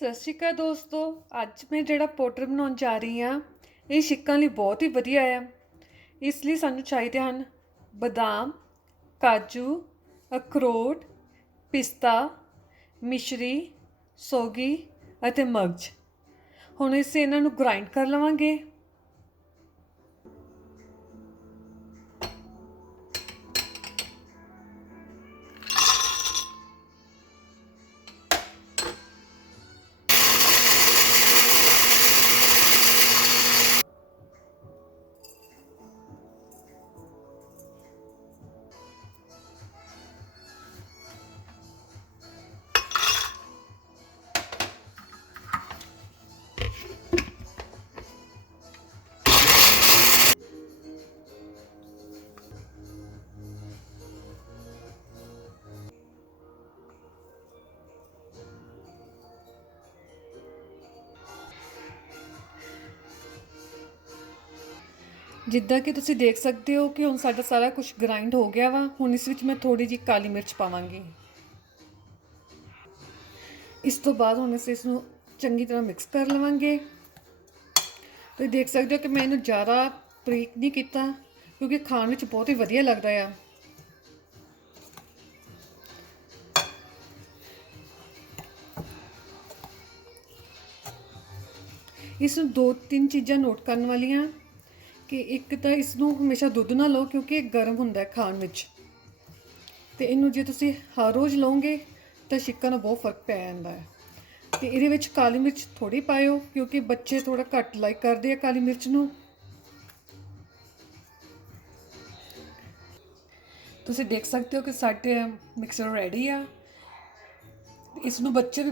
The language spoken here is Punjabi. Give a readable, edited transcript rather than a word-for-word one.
ਸਤਿ ਸ਼੍ਰੀ ਅਕਾਲ ਦੋਸਤੋ। ਅੱਜ ਮੈਂ ਜਿਹੜਾ ਪਾਊਡਰ ਬਣਾਉਣ ਜਾ ਰਹੀ ਹਾਂ, ਇਹ ਛਿੱਕਾਂ ਲਈ ਬਹੁਤ ਹੀ ਵਧੀਆ ਆ। ਇਸ ਲਈ ਸਾਨੂੰ ਚਾਹੀਦੇ ਹਨ ਬਦਾਮ, ਕਾਜੂ, ਅਖਰੋਟ, ਪਿਸਤਾ, ਮਿਸ਼ਰੀ, ਸੌਗੀ ਅਤੇ ਮਗਜ਼। ਹੁਣ ਅਸੀਂ ਇਹਨਾਂ ਨੂੰ ਗ੍ਰਾਈਂਡ ਕਰ ਲਵਾਂਗੇ। ਜਿੱਦਾਂ ਕਿ ਤੁਸੀਂ ਦੇਖ ਸਕਦੇ ਹੋ ਕਿ ਹੁਣ ਸਾਡਾ ਸਾਰਾ ਕੁਝ ਗ੍ਰਾਈਂਡ ਹੋ ਗਿਆ ਵਾ। ਹੁਣ ਇਸ ਵਿੱਚ ਮੈਂ ਥੋੜੀ ਜਿਹੀ ਕਾਲੀ ਮਿਰਚ ਪਾਵਾਂਗੀ। ਇਸ ਤੋਂ ਬਾਅਦ ਹੁਣ ਅਸੀਂ ਇਸ ਨੂੰ ਚੰਗੀ ਤਰ੍ਹਾਂ ਮਿਕਸ ਕਰ ਲਵਾਂਗੇ। ਤੁਸੀਂ ਦੇਖ ਸਕਦੇ ਹੋ ਕਿ ਮੈਂ ਇਹਨੂੰ ਜ਼ਿਆਦਾ ਬਰੀਕ ਨਹੀਂ ਕੀਤਾ ਕਿਉਂਕਿ ਖਾਣ ਵਿੱਚ ਬਹੁਤ ਹੀ ਵਧੀਆ ਲੱਗਦਾ ਆ। ਇਸ ਨੂੰ 2-3 ਚੀਜ਼ਾਂ ਨੋਟ ਕਰਨ ਵਾਲੀਆਂ ਕਿ ਇੱਕ ਤਾਂ ਇਸ ਨੂੰ ਹਮੇਸ਼ਾ ਦੁੱਧ ਨਾ ਲਓ ਕਿਉਂਕਿ ਇਹ ਗਰਮ ਹੁੰਦਾ ਖਾਣ ਵਿੱਚ, ਅਤੇ ਇਹਨੂੰ ਜੇ ਤੁਸੀਂ ਹਰ ਰੋਜ਼ ਲਓਗੇ ਤਾਂ ਛਿੱਕਾਂ ਨਾਲ ਬਹੁਤ ਫਰਕ ਪੈ ਜਾਂਦਾ ਹੈ। ਅਤੇ ਇਹਦੇ ਵਿੱਚ ਕਾਲੀ ਮਿਰਚ ਥੋੜ੍ਹੀ ਪਾਇਓ ਕਿਉਂਕਿ ਬੱਚੇ ਥੋੜ੍ਹਾ ਘੱਟ ਲਾਈਕ ਕਰਦੇ ਆ ਕਾਲੀ ਮਿਰਚ ਨੂੰ। ਤੁਸੀਂ ਦੇਖ ਸਕਦੇ ਹੋ ਕਿ ਸਾਡੇ ਮਿਕਸਰ ਰੈਡੀ ਆ। ਇਸ ਨੂੰ ਬੱਚੇ ਵੀ